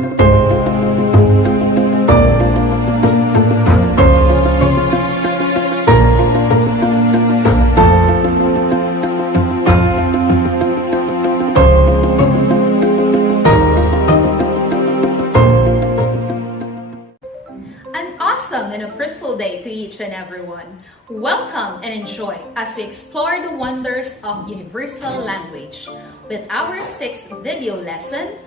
An awesome and a fruitful day to each and everyone. Welcome and enjoy as we explore the wonders of universal language with our sixth video lesson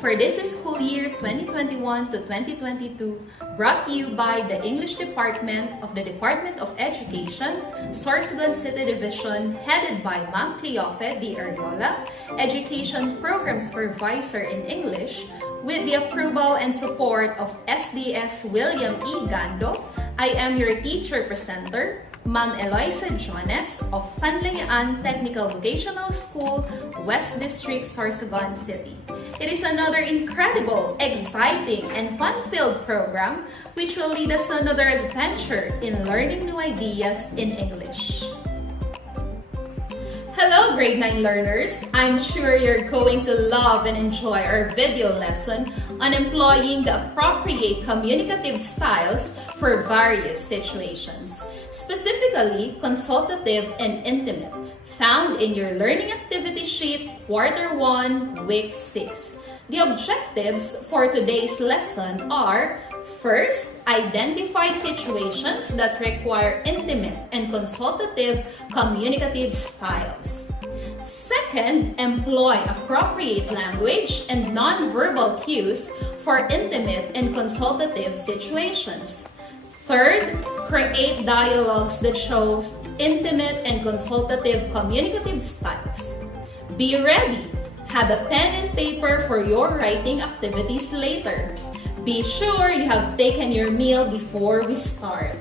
for this school year 2021 to 2022, brought to you by the English Department of the Department of Education, Sorsogon City Division, headed by Ma'am Cleofe D. Ariola, Education Program Supervisor in English, with the approval and support of SDS William E. Gando. I am your teacher presenter, Ma'am Eloisa Jones of Panlayaan Technical Vocational School, West District, Sorsogon City. It is another incredible, exciting, and fun-filled program which will lead us to another adventure in learning new ideas in English. Hello, grade 9 learners! I'm sure you're going to love and enjoy our video lesson on employing the appropriate communicative styles for various situations, specifically consultative and intimate, found in your learning activity sheet, Quarter 1, Week 6. The objectives for today's lesson are: first, identify situations that require intimate and consultative communicative styles. Second, employ appropriate language and non-verbal cues for intimate and consultative situations. Third, create dialogues that shows intimate and consultative communicative styles. Be ready. Have a pen and paper for your writing activities later. Be sure you have taken your meal before we start.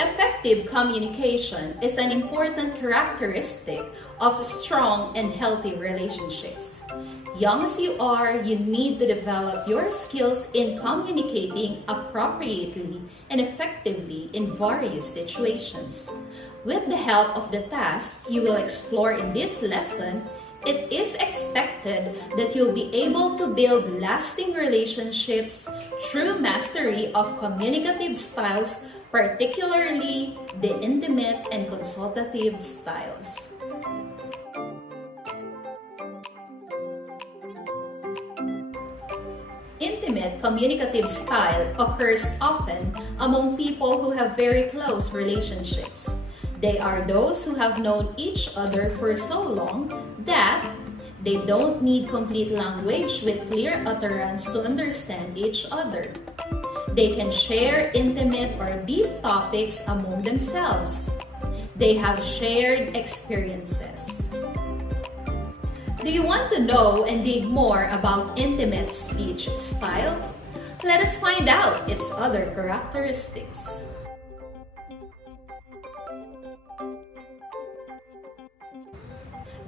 Effective communication is an important characteristic of strong and healthy relationships. Young as you are, you need to develop your skills in communicating appropriately and effectively in various situations. With the help of the task you will explore in this lesson, it is expected that you'll be able to build lasting relationships through mastery of communicative styles, particularly the intimate and consultative styles. Intimate communicative style occurs often among people who have very close relationships. They are those who have known each other for so long that they don't need complete language with clear utterance to understand each other. They can share intimate or deep topics among themselves. They have shared experiences. Do you want to know and dig more about intimate speech style? Let us find out its other characteristics.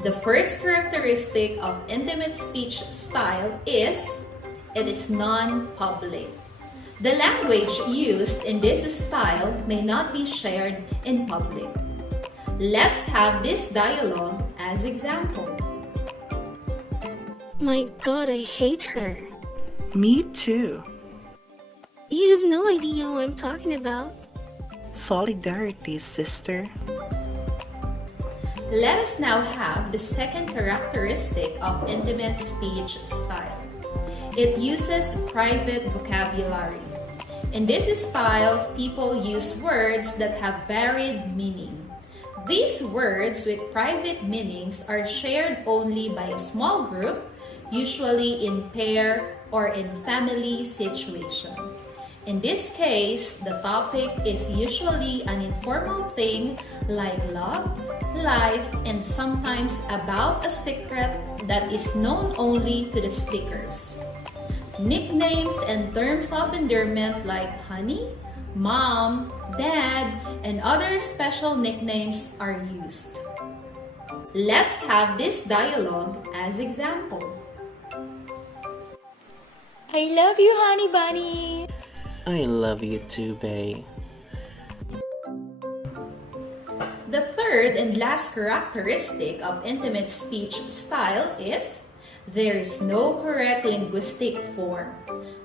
The first characteristic of intimate speech style is it is non-public. The language used in this style may not be shared in public. Let's have this dialogue as example. My God, I hate her. Me too. You have no idea what I'm talking about. Solidarity, sister. Let us now have the second characteristic of intimate speech style. It uses private vocabulary. In this style, people use words that have varied meaning. These words with private meanings are shared only by a small group, usually in pair or in family situation. In this case, the topic is usually an informal thing like love, life, and sometimes about a secret that is known only to the speakers. Nicknames and terms of endearment like honey, mom, dad, and other special nicknames are used. Let's have this dialogue as example. I love you, honey bunny. I love you too, babe. The third third and last characteristic of intimate speech style is there is no correct linguistic form.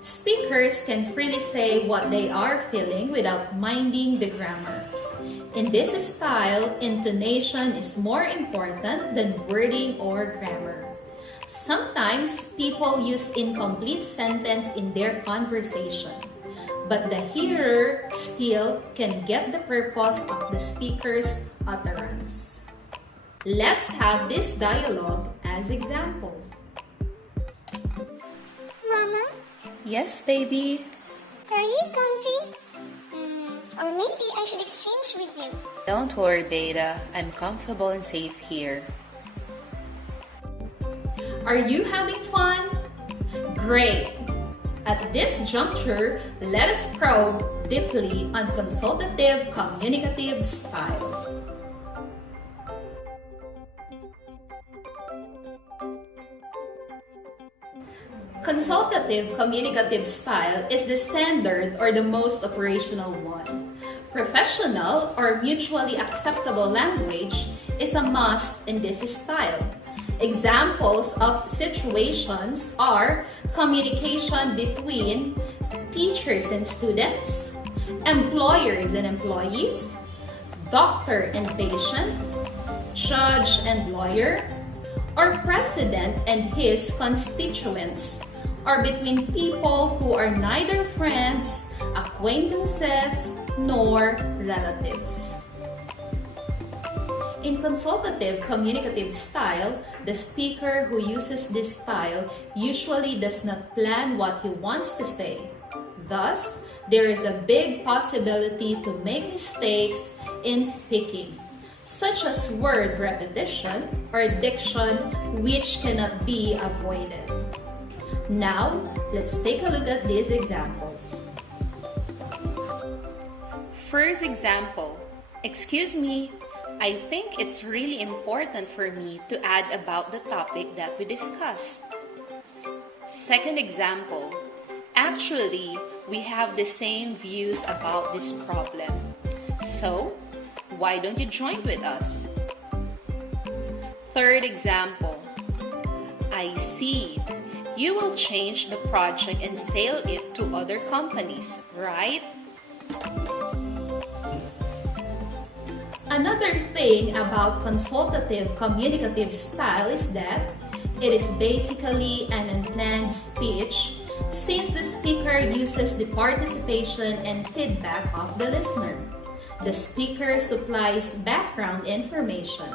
Speakers can freely say what they are feeling without minding the grammar. In this style, intonation is more important than wording or grammar. Sometimes people use incomplete sentence in their conversation, but the hearer still can get the purpose of the speaker's utterance. Let's have this dialogue as example. Mama, Yes, baby. are you comfy? Or maybe I should exchange with you. Don't worry, Beta. I'm comfortable and safe here. Are you having fun? Great! At this juncture, let us probe deeply on consultative communicative style. Consultative communicative style is the standard or the most operational one. Professional or mutually acceptable language is a must in this style. Examples of situations are communication between teachers and students, employers and employees, doctor and patient, judge and lawyer, or president and his constituents, or between people who are neither friends, acquaintances, nor relatives. In consultative communicative style, the speaker who uses this style usually does not plan what he wants to say. Thus, there is a big possibility to make mistakes in speaking, such as word repetition or diction which cannot be avoided. Now, let's take a look at these examples. First example. Excuse me, I think it's really important for me to add about the topic that we discussed. Second example. Actually, we have the same views about this problem. So, why don't you join with us? Third example. I see. You will change the project and sell it to other companies, right? Another thing about consultative communicative style is that it is basically an unplanned speech since the speaker uses the participation and feedback of the listener. The speaker supplies background information.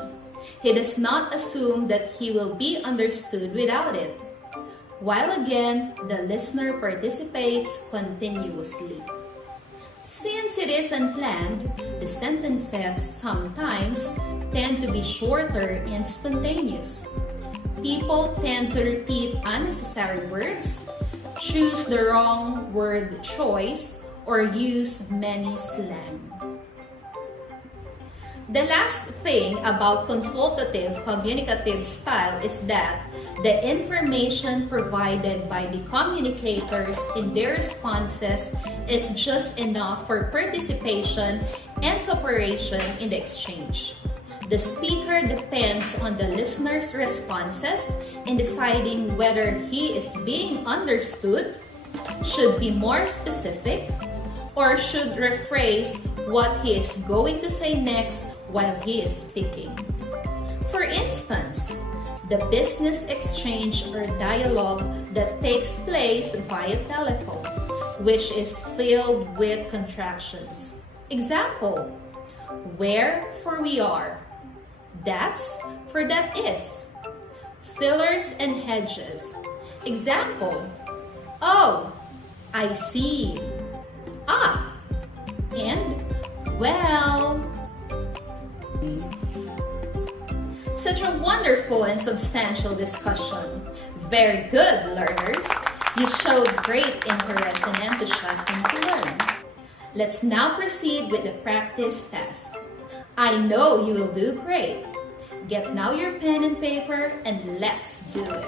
He does not assume that he will be understood without it, while again, the listener participates continuously. Since it is unplanned, the sentences sometimes tend to be shorter and spontaneous. People tend to repeat unnecessary words, choose the wrong word choice, or use many slang. The last thing about consultative communicative style is that the information provided by the communicators in their responses is just enough for participation and cooperation in the exchange. The speaker depends on the listener's responses in deciding whether he is being understood, should be more specific, or should rephrase what he is going to say next while he is speaking. For instance, the business exchange or dialogue that takes place via telephone, which is filled with contractions. Example, where for we are. That's for that is. Fillers and hedges. Example, oh, I see. Ah, and well. Such a wonderful and substantial discussion. Very good, learners. You showed great interest and enthusiasm to learn. Let's now proceed with the practice test. I know you will do great. Get now your pen and paper and let's do it.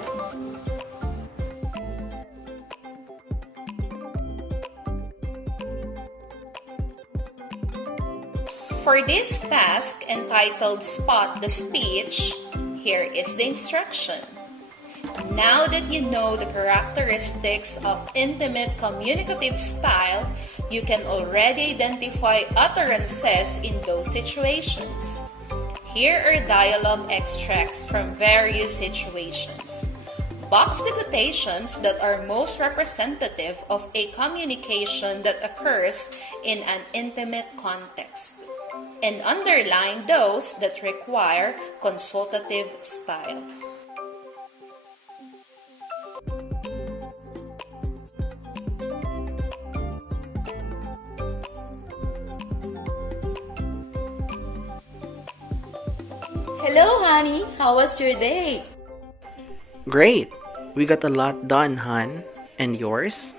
For this task entitled Spot the Speech, here is the instruction. Now that you know the characteristics of intimate communicative style, you can already identify utterances in those situations. Here are dialogue extracts from various situations. Box the quotations that are most representative of a communication that occurs in an intimate context, and underline those that require consultative style. Hello, honey. How was your day? Great! We got a lot done, hon. And yours?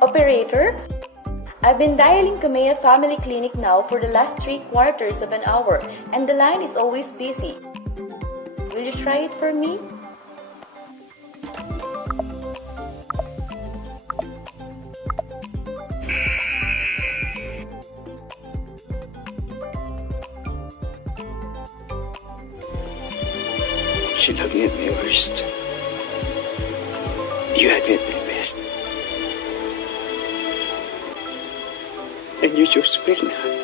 Operator, I've been dialing Kamea Family Clinic now for the last 3/4 of an hour, and the line is always busy. Will you try it for me? She loved me at my worst. You had me at my best. And you chose to break my heart.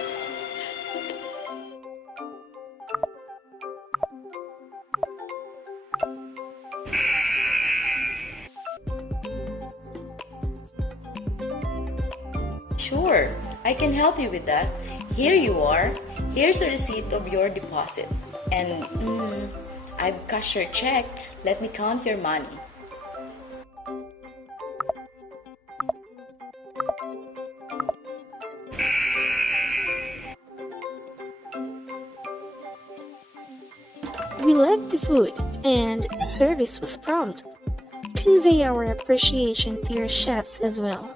Sure, I can help you with that. Here you are. Here's a receipt of your deposit. And I've cashed your check. Let me count your money. We liked the food, and the service was prompt. Convey our appreciation to your chefs as well.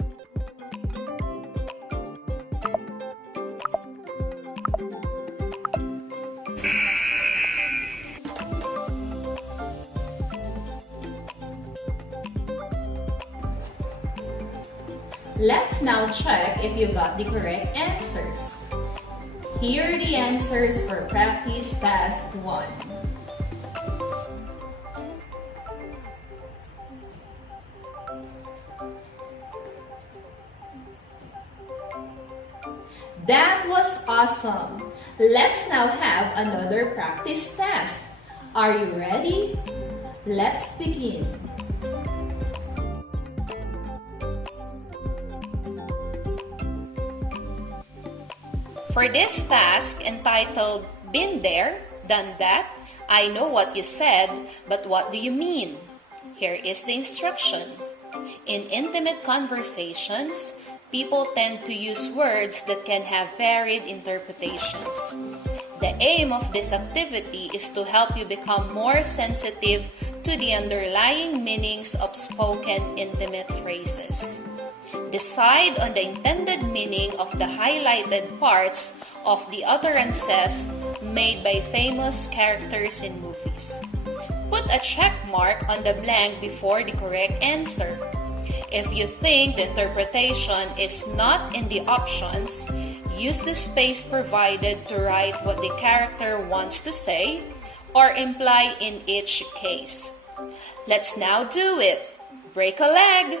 Let's now check if you got the correct answers. Here are the answers for practice task 1. That was awesome! Let's now have another practice task. Are you ready? Let's begin. For this task entitled Been There, Done That, I know what you said, but what do you mean? Here is the instruction. In intimate conversations, people tend to use words that can have varied interpretations. The aim of this activity is to help you become more sensitive to the underlying meanings of spoken intimate phrases. Decide on the intended meaning of the highlighted parts of the utterances made by famous characters in movies. Put a check mark on the blank before the correct answer. If you think the interpretation is not in the options, use the space provided to write what the character wants to say or imply in each case. Let's now do it. Break a leg.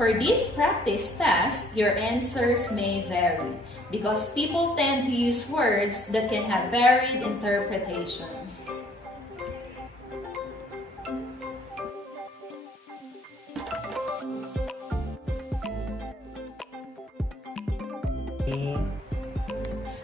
For this practice test, your answers may vary because people tend to use words that can have varied interpretations.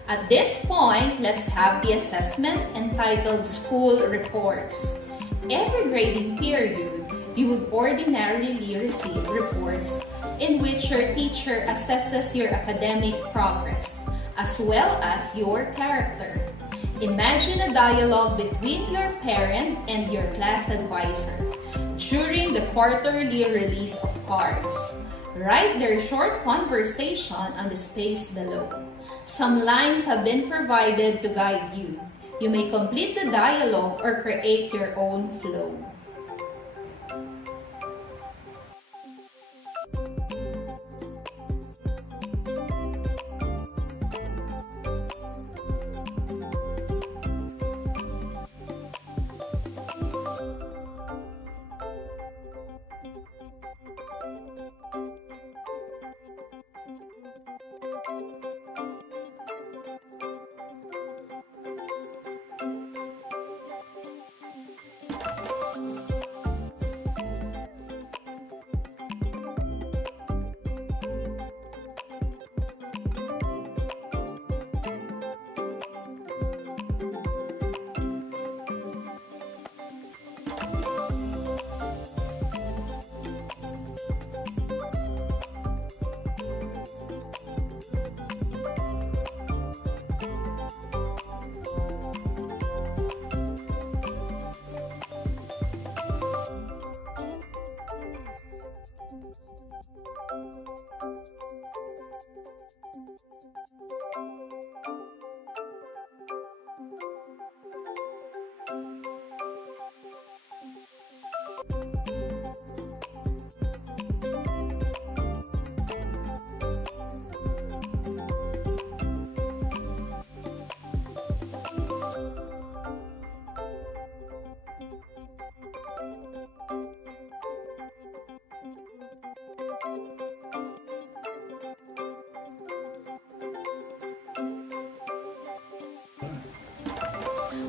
At this point, let's have the assessment entitled School Reports. Every grading period, you would ordinarily receive reports in which your teacher assesses your academic progress, as well as your character. Imagine a dialogue between your parent and your class advisor during the quarterly release of cards. Write their short conversation on the space below. Some lines have been provided to guide you. You may complete the dialogue or create your own flow.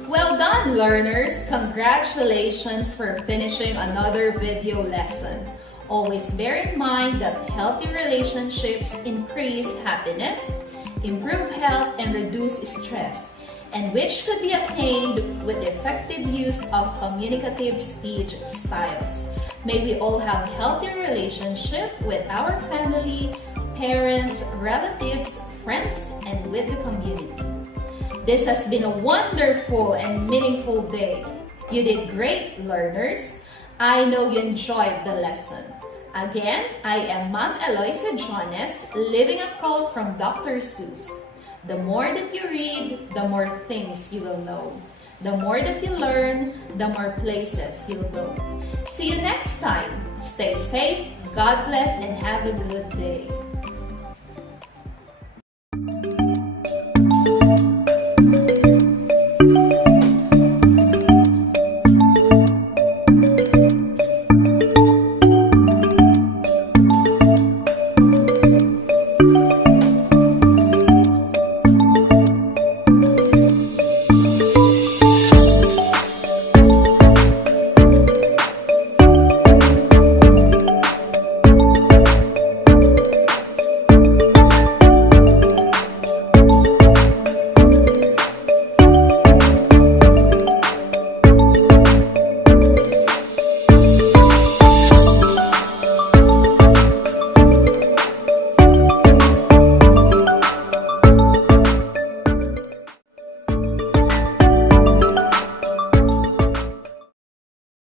Well done, learners! Congratulations for finishing another video lesson. Always bear in mind that healthy relationships increase happiness, improve health, and reduce stress, and which could be attained with the effective use of communicative speech styles. May we all have healthy relationship with our family, parents, relatives, friends, and with the community. This has been a wonderful and meaningful day. You did great, learners. I know you enjoyed the lesson. Again, I am Ma'am Eloisa Jones, living a quote from Dr. Seuss. The more that you read, the more things you will know. The more that you learn, the more places you'll go. See you next time. Stay safe, God bless, and have a good day.